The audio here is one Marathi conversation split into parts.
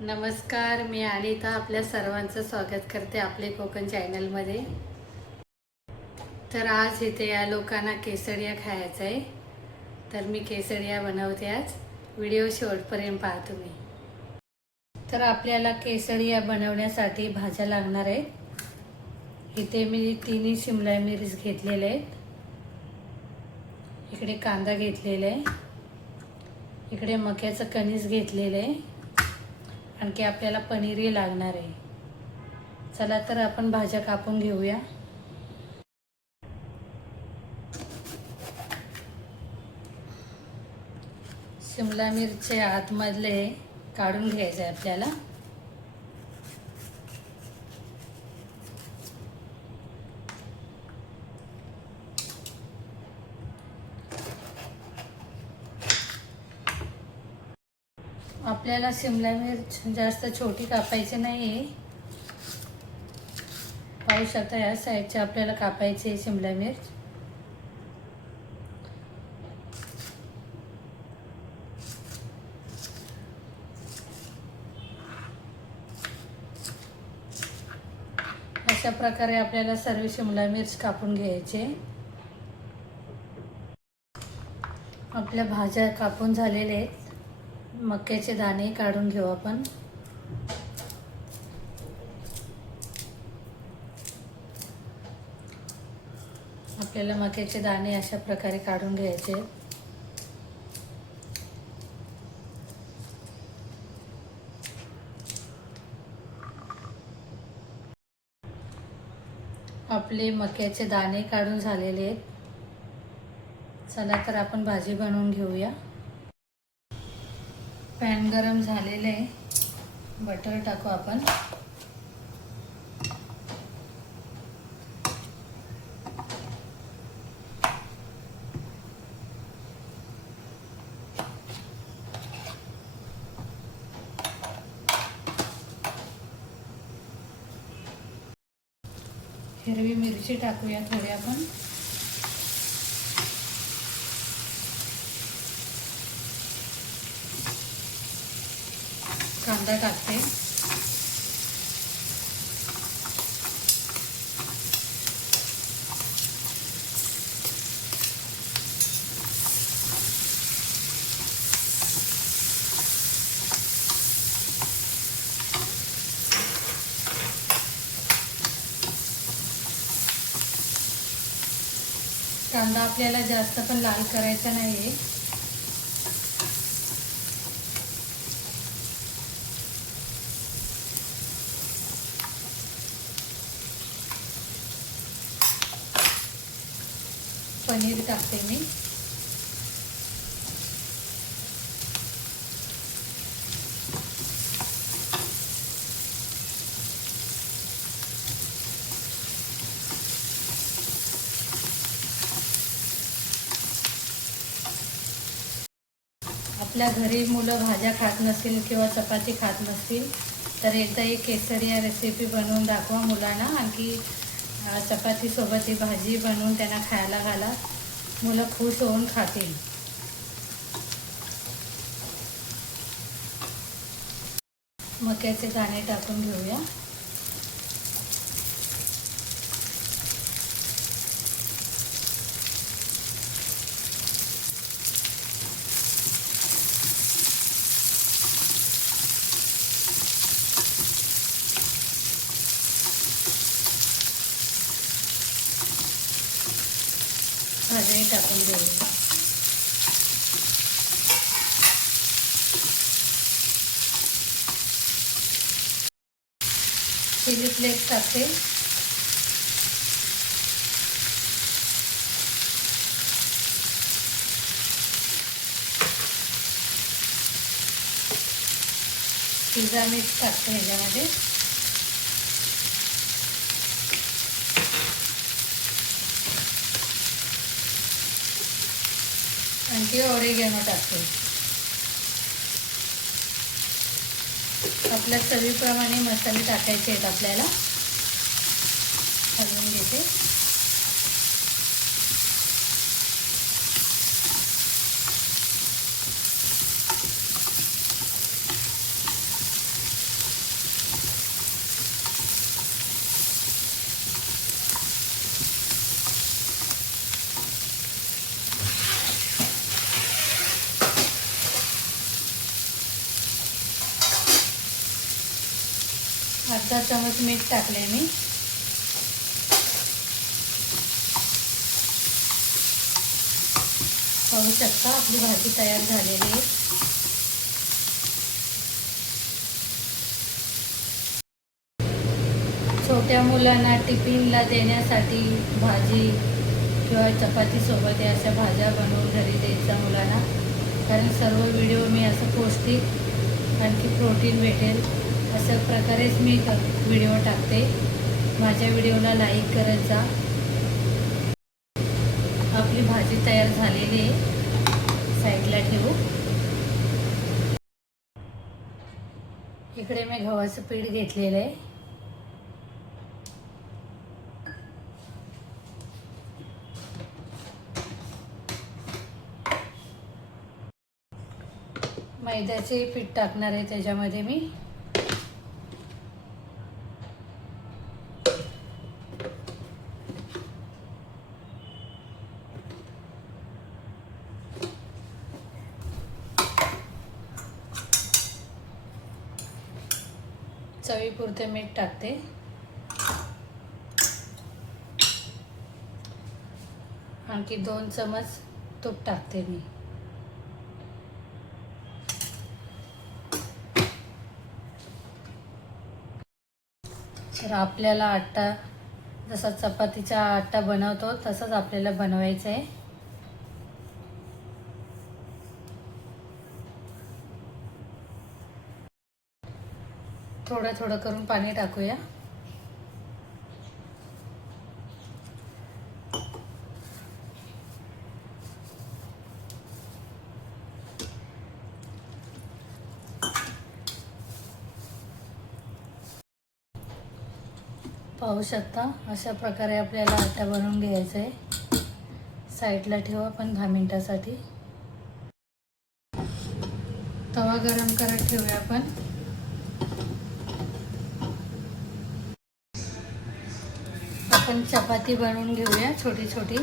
नमस्कार मी अनिता आपल्या सर्वांचं स्वागत करते आपले कोकण चॅनलमध्ये. तर आज इथे या लोकांना केसरिया खायचं आहे तर मी केसरिया बनवते आज. व्हिडिओ शेवटपर्यंत पाहा तुम्ही. तर आपल्याला केसरिया बनवण्यासाठी भाज्या लागणार आहेत. इथे मी तिन्ही शिमला मिरच घेतलेले आहेत. इकडे कांदा घेतलेला आहे. इकडे मक्याचं कणीस घेतलेलं आहे. आणखी आपल्याला पनीरही लागणार आहे. चला तर आपण भाज्या कापून घेऊया. शिमला मिरचे आतमधले काढून घ्यायचे आहे आपल्याला. आपल्याला शिमला मिर्च जास्त छोटी कापायची नाही आहे पाहू शकता या साईडची आपल्याला कापायची आहे शिमला मिरच. अशा प्रकारे आपल्याला सर्व शिमला मिर्च कापून घ्यायचे. आपल्या भाज्या कापून झालेल्या आहेत. मक्याचे दाणे काढून घेऊ आपण. आपल्याला मक्याचे दाणे अशा प्रकारे काढून घ्यायचे आपले मक्याचे दाणे काढून झालेले आहेत. चला तर आपण भाजी बनवून घेऊया. पॅन गरम झालेलं आहे. बटर टाकू आपण. हिरवी मिरची टाकूया थोडी आपण. कांदा टाकते. कांदा आपल्याला जास्त पण लाल करायचा नाही आहे टाकते मी. आपल्या घरी मुलं भाज्या खात नसतील किंवा चपाती खात नसतील तर एकदा एक केसरिया रेसिपी बनवून दाखवा मुलांना. आणखी चपातीसोबत ही भाजी बनवून त्यांना खायला घाला. मुलं खुश होऊन खातील. मक्याचे दाणे टाकून घेऊया भाजी टाकून घेऊया चिली फ्लेक्स टाकते पिझ्झा मिक्स टाकते ह्याच्यामध्ये. आणखी ओरिगेनो टाकते. आपल्या चवीप्रमाणे मसाले टाकायचे आहेत आपल्याला. हलवून घेते. अर्धा चमच मीठ टाकले मी. पाहू शकता आपली भाजी तयार झालेली आहे. छोट्या मुलांना टिफिनला देण्यासाठी भाजी किंवा चपातीसोबत या अशा भाज्या बनवून घरी द्यायच्या मुलांना. कारण सर्व व्हिडिओ मी असं पौष्टिक आणखी प्रोटीन भेटेल. अशा प्रकारेच मी व्हिडिओ टाकते. माझ्या व्हिडिओला लाईक करत जा. आपली भाजी तयार झालेली आहे. साईडला ठेवू. इकडे मी गव्हाचं पीठ घेतलेलं आहे. मैद्याचे पीठ टाकणार आहे त्याच्यामध्ये मी. चवीपुरते मीठ टाकते. आणखी दोन चमच तूप टाकते मी. तर आपल्याला आटा जसा चपातीचा आटा बनवतो तसंच आपल्याला बनवायचं आहे थोडं थोडं करून पाणी टाकूया. पाहू शकता अशा प्रकारे आपल्याला आटा बनवून घ्यायचं आहे. साईडला ठेवा पण दहा मिनिटासाठी. तवा गरम करत ठेवूया आपण. आपण चपाती बनवून घेऊया छोटी छोटी.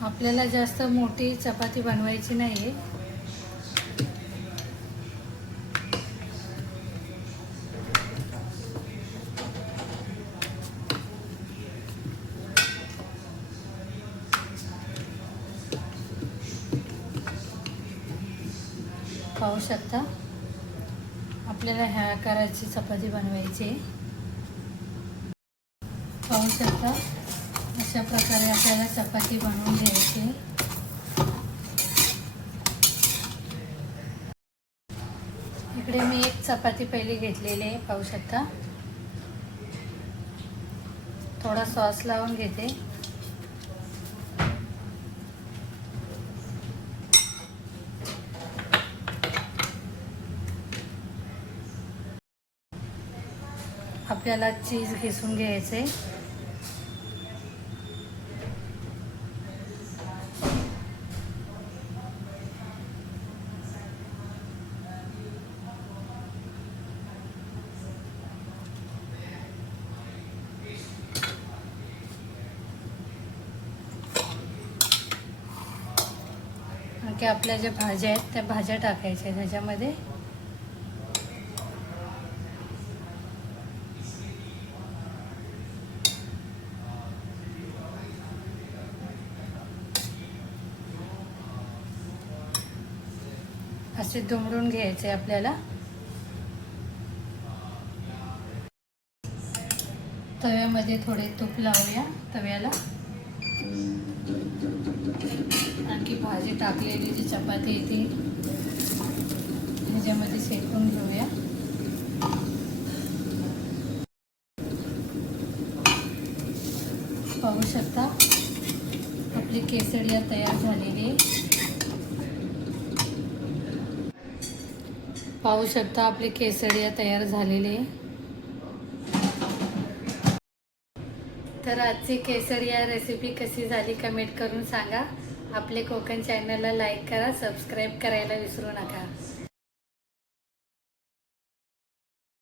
आपल्याला जास्त मोठी चपाती बनवायची नाही आहे पाहू शकता आपल्याला ह्या आकाराची चपाती बनवायची. आहे पाहू शकता अशा प्रकारे आपल्याला चपाती बनवून घ्यायची. आहे. इकडे मी एक चपाती पहिली घेतलेली आहे पाहू शकता थोडा सॉस लावून घेते. आपल्याला चीज घिसून घ्यायचे. आणखी आपल्या ज्या भाज्या आहेत त्या भाज्या टाकायच्या त्याच्यामध्ये. असे दुमडून घ्यायचे आपल्याला. तव्यामध्ये थोडे तूप लावूया तव्याला. आणखी भाजी टाकलेली जी चपाती आहे ती ह्याच्यामध्ये शेकून घेऊया. पाहू शकता आपली केसडिया तयार झालेली आहे. पाहू शकता आपली केसरिया तयार झालेली. आहे तर आजची केसरिया रेसिपी कशी झाली कमेंट करून सांगा. आपले कोकण चॅनलला लाईक करा सबस्क्राईब करायला विसरू नका.